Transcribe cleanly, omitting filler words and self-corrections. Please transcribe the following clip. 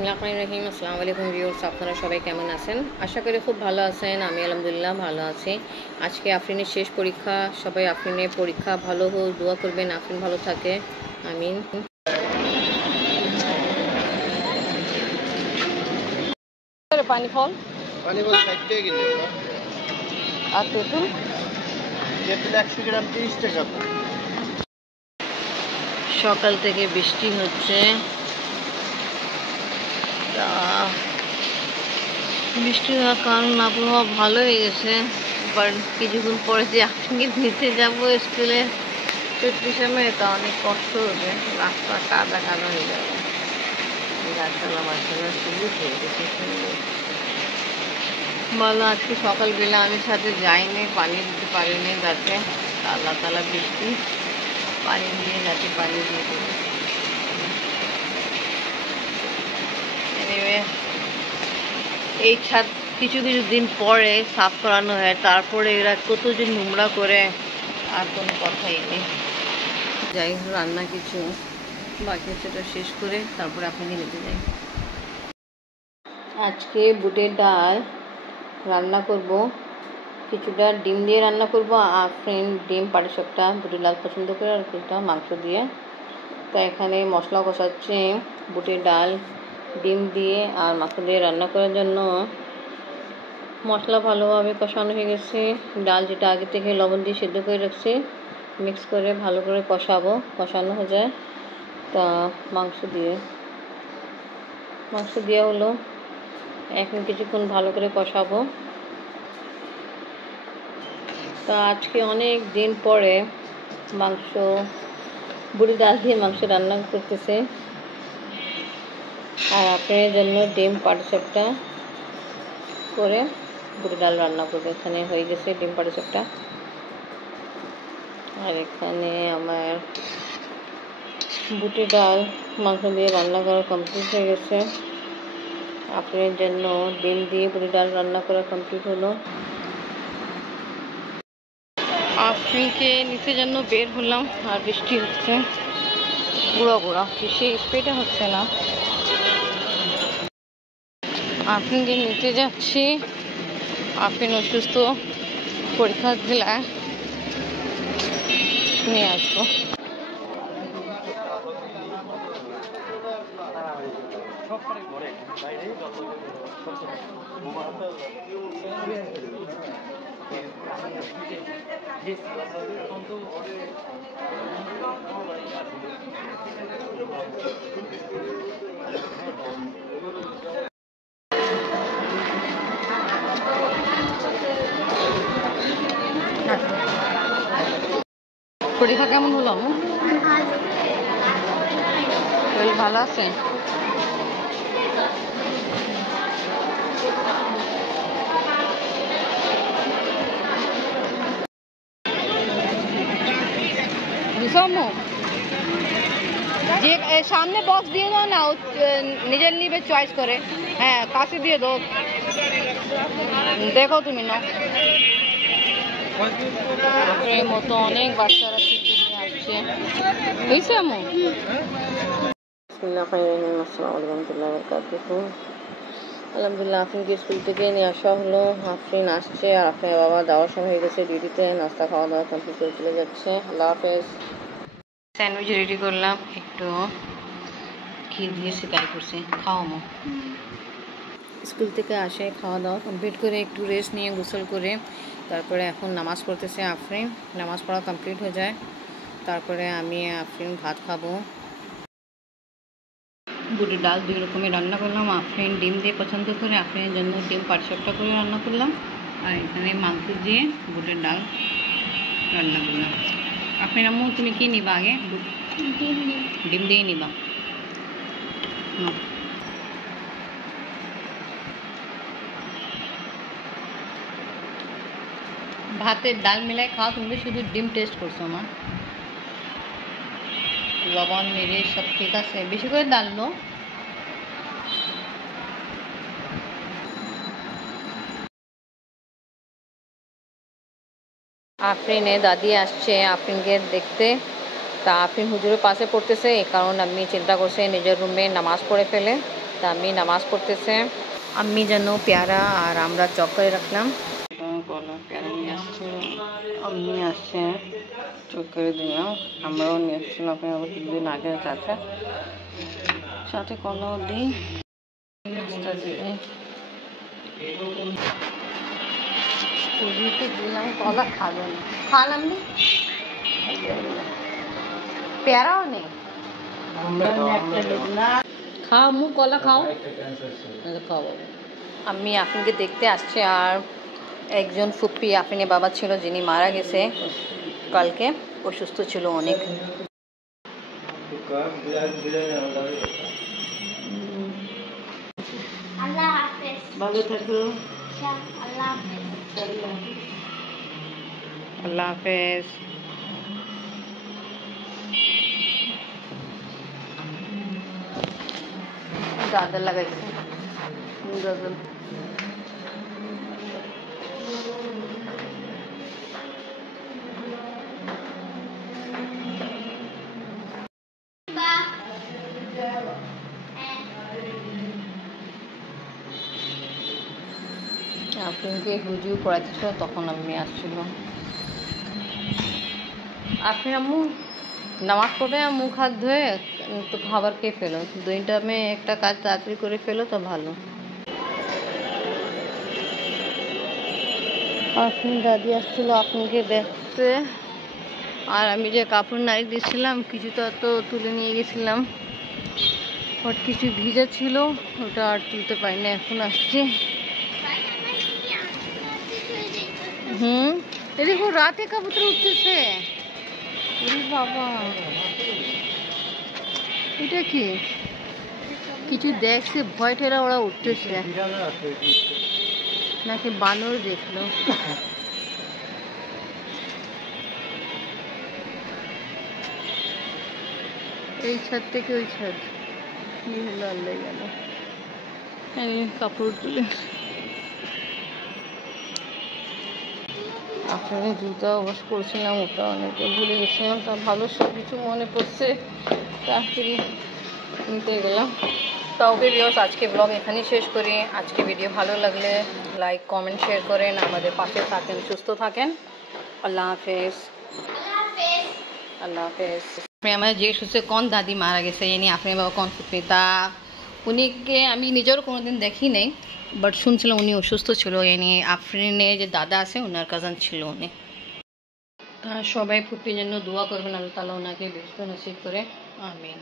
বিসমিল্লাহির আসসালামু আলাইকুম ভিউয়ার্স, আপনারা সবাই কেমন আছেন? আশা করি খুব ভালো আছেন। আমি আলহামদুলিল্লাহ ভালো আছি। আজকে আফরিনের শেষ পরীক্ষা। সবাই আফরিনের পরীক্ষা ভালো হোক, দোয়া করবেন, আফরিন ভালো থাকে, আমিন। পানি ফল 60 টাকা কিলো আর তেঁতুল 100 গ্রাম 30 টাকা। সকাল থেকে বৃষ্টি হচ্ছে, তা বৃষ্টি হওয়ার কারণ আবহাওয়া ভালো হয়ে গেছে। এবার কিছুক্ষণ পরে যে আপনি নিতে যাবো স্কুলে ছুটির সময়, তা অনেক কষ্ট হবে, রাস্তা কাদা কাদা হয়ে যাবে। গাছপালা মাছপালা সবুজ হয়ে গেছে, সুন্দর ভালো। আজকে সকালবেলা আমি ছাদে যাইনি, পানি দিতে পারিনি গাছে, তালা তালা বৃষ্টি, পানি দিয়ে গাছে পানি দিয়ে দেবো। এই ছাদ কিছু কিছু দিন পরে সাফ করানো হয়, তারপরে এরা কত যে নোংরা করে, আর কোনো কথাই নেই। যাই হোক, রান্না কিছু বাকি সেটা শেষ করে তারপরে আপনাকে নিতে যাই। আজকে বুটের ডাল রান্না করব, কিছুটা ডিম দিয়ে রান্না করব। আর ফ্রেন্ড ডিম পাটিসাপটা বুটের ডাল পছন্দ করে, আর কিছুটা মাংস দিয়ে। তো এখানে মশলা কষাচ্ছি বুটের ডাল ডিম দিয়ে আর মাংস দিয়ে রান্না করার জন্য। মশলা ভালোভাবে কষানো হয়ে গেছে, ডাল যেটা আগে থেকে লবণ দিয়ে সেদ্ধ করে রাখছি মিক্স করে ভালো করে কষানো হয়ে যায়। তা মাংস দিয়ে হলো, এখন কিছুক্ষণ ভালো করে কষাবো। তা আজকে অনেক দিন পরে মাংস, বুটের ডাল দিয়ে মাংস রান্না করতেছে, আর আপনার জন্য ডিম পাটিসাপটা করে বুটের ডাল রান্না করবে। এখানে হয়ে গেছে ডিম পাটিসাপটা, আর এখানে আমার বুটের ডাল মাংস দিয়ে রান্না করা কমপ্লিট হয়ে গেছে। আপনার জন্য ডিম দিয়ে বুটের ডাল রান্না করা কমপ্লিট হলো। আফরিনকে নিচে জন্য বের হলাম, আর বৃষ্টি হচ্ছে গুঁড়া বেশি স্পিডে হচ্ছে না। আফরিনকে নিতে যাচ্ছি, আফরিন অসুস্থ, পরীক্ষা দিলে নিয়ে আসবো। পরীক্ষা কেমন হলো? শরীর ভালো আছে? যে সামনে বক্স দিয়ে দাও না, নিজের নিবে চয়েস করে। হ্যাঁ, কাছে দিয়ে দাও, দেখো তুমি না। এই মতো অনেক বাচ্চারা ছুটি নিয়ে আসছে, বুঝছে? আলহামদুলিল্লাহ, আফরিনকে স্কুল থেকে নিয়ে আসা হলো। আফরিন আসছে, আর আপনার বাবা যাওয়ার সময় হয়ে গেছে ডিউটিতে, নাস্তা খাওয়া দাওয়া কমপ্লিট করে চলে যাচ্ছে। আল্লাহ হাফেজ। স্যান্ডউইচ রেডি করলাম, একটু ক্ষীর দিয়ে সেকাই করছি, খাওয়ামো। স্কুল থেকে আসে, খাওয়া দাওয়া কমপ্লিট করে একটু রেস্ট নিয়ে গোসল করে তারপরে এখন নামাজ পড়তেছে আফরিন। নামাজ পড়া কমপ্লিট হয়ে যায়, তারপরে আমি আফরিন ভাত খাবো। বুটের ডাল 2 রকমের রান্না করলাম। আফরিন ডিম দিয়ে পছন্দ করে, আফরিনের জন্য ডিম পাটিসাপটা করে রান্না করলাম, আর এখানে মাংস দিয়ে বুটের ডাল রান্না করলাম। আফরিন আম্মু, তুমি কি নিবা আগে? ডিম দিয়ে নিবা? ভাতের ডাল মিলাই খাওয়া, তুমি শুধু ডিম টেস্ট করছো না? লবণ মেরে সব ঠিক আছে, বেশি করে ডাল লো। আফরিনে দাদি আসছে আফরিনকে দেখতে, তা আফরিন হুজুরের পাশে পড়তেছে, এই কারণ আমি চিন্তা করছি নিজের রুমে নামাজ পড়ে ফেলে তা আমি নামাজ পড়তেছে, আমি যেন পেয়ারা আর আমরা চক করে রাখলাম। কলা পেয়ারা নিয়ে আসছে, আমি আসছে চক করে দিলাম, আমরাও নিয়ে আসছিলাম আপনার কিছুদিন আগে সাথে সাথে কলাও দিই, নাস্তা দিয়ে পুরিতে দিলাম। কলা খাবে না, খাওয়ালাম নি, পেয়ারাও নেই, খাও মু কলা খাও খাও। আমি আফরিনকে দেখতে আসছে, আর একজন ফুপ্পি আফরিনের বাবা ছিল যিনি মারা গেছে কালকে, অসুস্থ ছিল অনেক। ভালো থাকো, আল্লাহ হাফেজ। গাজর লাগাইছে, গাজর আফরিনকে হুজু পড়াইতেছিল, তখন আমি আসছিল। আফরিন আম্মু নামাজ পড়বে, মুখ হাত ধুয়ে তো খাবার খেয়ে ফেলো, দুইটা মেয়ে একটা কাজ তাড়াতাড়ি করে ফেলো তো ভালো। আফরিন দাদি আসছিল আফরিনকে দেখতে, আর আমি যে কাপড় নাড়ি দিয়েছিলাম কিছুটা তো তুলে নিয়ে গেছিলাম, বাট কিছু ভিজে ছিল ওটা আর তুলতে পারি না, এখন আসছে। দেখো রাতে কবুতর উঠতেছে, বাবা এটা কি কিছু দেখছে, ভয় ঠেলা ওরা উঠতেছে নাকি বানর দেখলো। এই ছাদ থেকে ওই ছাদ কি হলো আল্লাহ গেল। কাপড় তুলে আপনার জুতা ওয়াশ করেছিলাম, ওটা অনেকে ভুলে গেছিলাম, তা ভালো সব কিছু মনে পড়ছে, তাড়াতাড়ি নিতে গেলাম। তা ওকে ভিউয়ার্স, আজকে ব্লগ এখানেই শেষ করি। আজকে ভিডিও ভালো লাগলে লাইক কমেন্ট শেয়ার করেন, আমাদের পাশে থাকেন, সুস্থ থাকেন। আল্লাহ হাফেজ, আল্লাহ হাফেজ। আমার যে সুস্থ কোন দাদি মারা গেছে এনি আপনার বাবা কোন সুস্মিতা, উনিকে আমি নিজেরও কোনোদিন দেখি নাই, বাট শুনছিলাম উনি অসুস্থ ছিল, এনি আফরিনের যে দাদা আছে ওনার কাজিন ছিল উনি। তা সবাই ফুপির জন্য দোয়া করবেন, আল্লাহ তাআলা ওনাকে বেহেশত নসিব করে, আমিন।